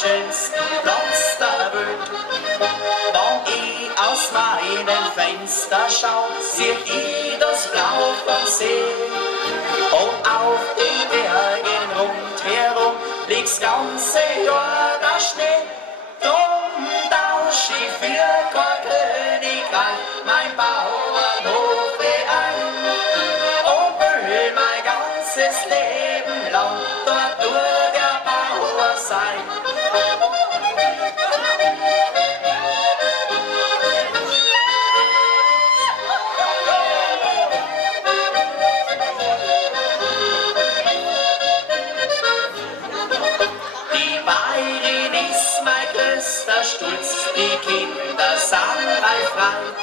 schönsten Platz der Welt. Wenn ich aus meinem Fenster schau, sieh ich das Blau vom See. Und auf den Bergen rundherum liegt's ganze Jahr der Schnee. Drum tausch ich für kein Königreich mein Bauernhof ein und will mein ganzes Leben lang dort nur der Bauer sein. Die Bayerin ist mein größter Stolz, die Kinder sind mein Freund.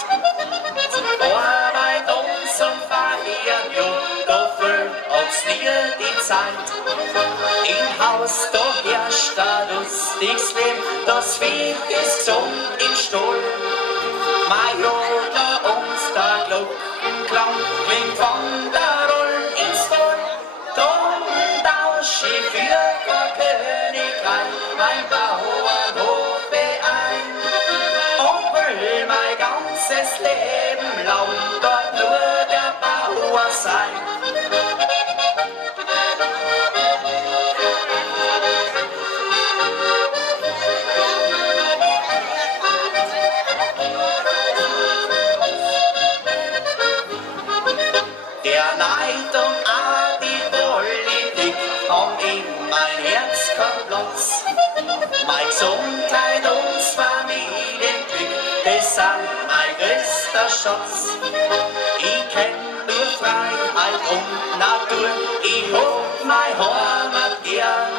Arbeit uns zum Feiern, ja, da fehlt uns nie die Zeit. Im Haus, da herrscht ein lustiges Leben, das Vieh ist gesund im Stall. Mein Jodler und der Glockenklang klingt von der Roll ins Tal. Drum tausch ich für kein Königreich mein Bauernhof ein und will mein ganzes Leben lang dort nur der Bauer sein. Der Neid und auch die Politik haben in mein Herz keinen Platz. Meine Gesundheit und das Familienglück, das sind mein größter Schatz. Ich kenn nur Freiheit und Natur, ich hab mein Heimat gern.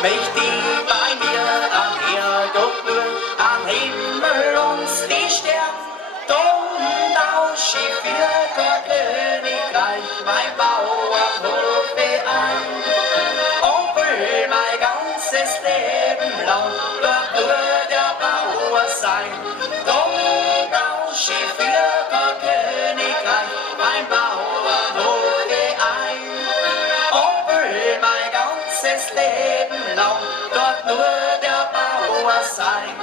Möcht ich bei mir am Herrgott nur, am Himmel und die Sterne. Drum tausch ich für kein Königreich mein Bauernhof ein und will mein ganzes Leben lang dort nur der Bauer sein. Drum tausch ich für kein Königreich mein Bauernhof ein und will mein ganzes Leben lang dort nur der Bauer sein.